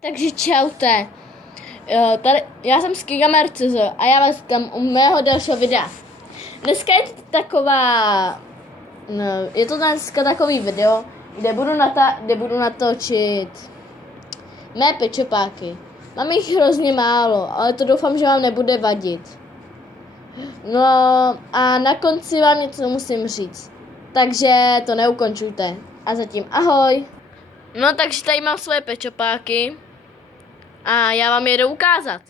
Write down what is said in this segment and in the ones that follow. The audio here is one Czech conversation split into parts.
Takže čaute. Tady, já jsem z Gigamer.cz a já vás vítám u mého dalšího videa. Dneska je to je to dneska takový video, kde budu natočit mé pečopáky. Mám jich hrozně málo, ale to doufám, že vám nebude vadit. No a na konci vám něco musím říct, takže to neukončujte. A zatím ahoj. No takže tady mám svoje pečopáky. A já vám je jdu ukázat.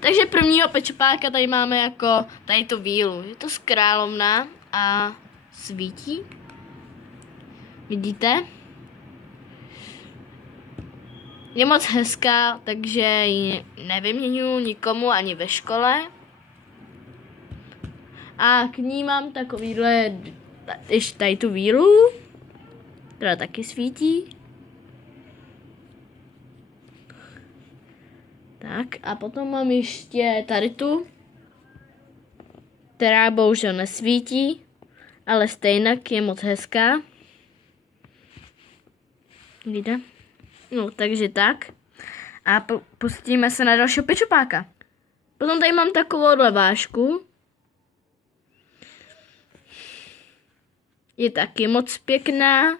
Takže prvního pečopáka tady máme jako tady tu vílu. Je to z královna a svítí. Vidíte? Je moc hezká, takže ji nevyměňuji nikomu ani ve škole. A k ní mám takovýhle, ještě tady tu vílu, která taky svítí. Tak a potom mám ještě tady tu, která bohužel nesvítí, ale stejně je moc hezká. Vidíte? No, takže tak. A pustíme se na dalšího pečopáka. Potom tady mám takovouhle vášku. Je taky moc pěkná.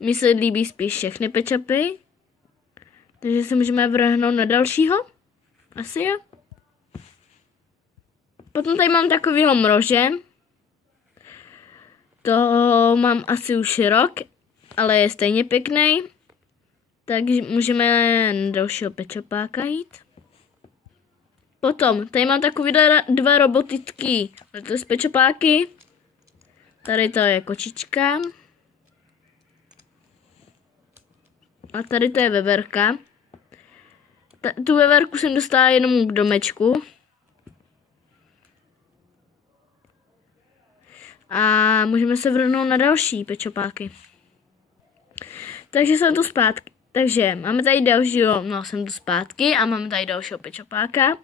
Mně se líbí spíš všechny pečopy. Takže se můžeme vrhnout na dalšího. Asi jo. Potom tady mám takovýho mrože. To mám asi už rok, ale je stejně pěkný. Takže můžeme na dalšího pečopáka jít. Potom tady mám takový dva robotický pečopáky. Tady to je kočička. A tady to je veverka. Tu veverku jsem dostala jenom k domečku. A můžeme se vrhnout na další pečopáky. Takže jsem tu zpátky. Takže máme tady dalšího, no jsem tu zpátky a máme tady dalšího pečopáka.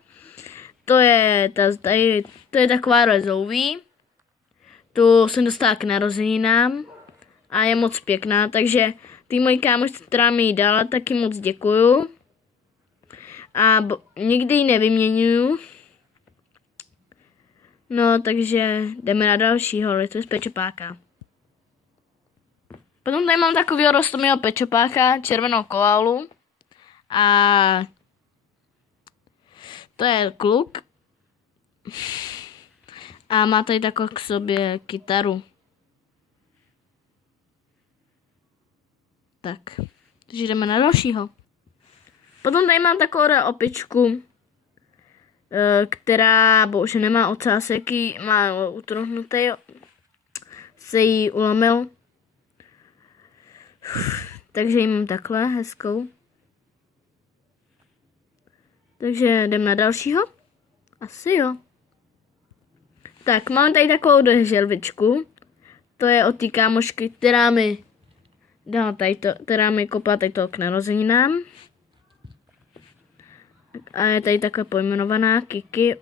To je taková rezouví. Tu jsem dostala k narozeninám a je moc pěkná, takže ty moji kámošce, která mi ji dala, taky moc děkuju. A nikdy ji nevyměňuju. No, takže jdeme na dalšího, to je z pečopáka. Potom tady mám takovýho rostomého pečopáka, červenou koalu. A to je kluk. A má tady takovou k sobě kytaru. Tak, takže jdeme na dalšího. Potom tady mám takovou opičku, která bohužel nemá ocásek, má utrhnutý, se jí ulomil. Takže ji mám takhle hezkou. Takže jdem na dalšího? Asi jo. Tak, mám tady takovou želvičku. To je od té kámošky, která mi dala která mi kopala tady to k narozeninám. A je tady takhle pojmenovaná Kiki,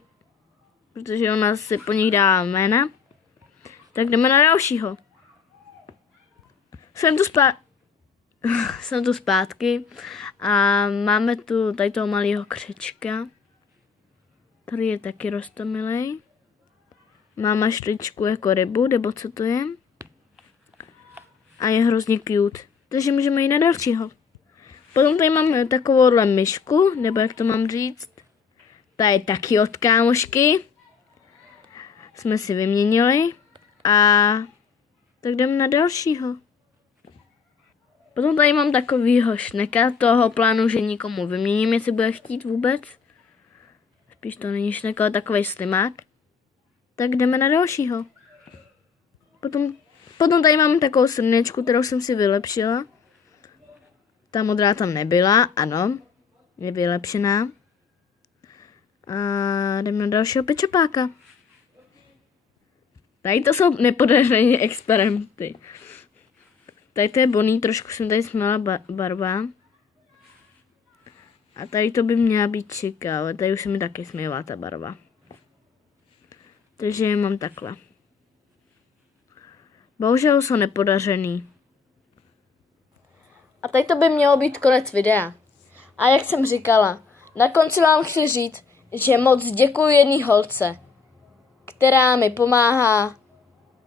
protože ona si po nich dá jména. Tak jdeme na dalšího. Jsem tu zpátky a máme tu tady toho malého křečka, který je taky roztomilej. Má mašličku jako rybu, nebo co to je. A je hrozně cute. Takže můžeme jít na dalšího. Potom tady mám takovouhle myšku, nebo jak to mám říct. Ta je taky od kámošky. Jsme si vyměnili. A tak jdeme na dalšího. Potom tady mám takovýho šneka, toho plánu, že nikomu vyměním, jestli bude chtít vůbec. Spíš to není šnek, ale takový slimák. Tak jdeme na dalšího. Potom tady mám takovou srnečku, kterou jsem si vylepšila. Ta modrá tam nebyla, ano, je vylepšená. A jdeme na dalšího pečopáka. Tady to jsou nepodařené experimenty. Tady to je Bonnie, trošku jsem tady směla barva. A tady to by měla být čika, ale tady už se mi taky směla ta barva. Takže je mám takhle. Bohužel jsou nepodařený. A tady to by mělo být konec videa. A jak jsem říkala, na konci vám chci říct, že moc děkuji jedné holce, která mi pomáhá,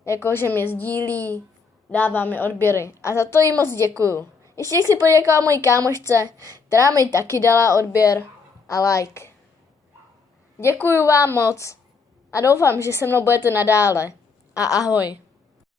jakože mě sdílí, dává mi odběry. A za to jí moc děkuju. Ještě chci poděkovat mojí kámošce, která mi taky dala odběr a like. Děkuju vám moc a doufám, že se mnou budete nadále. A ahoj.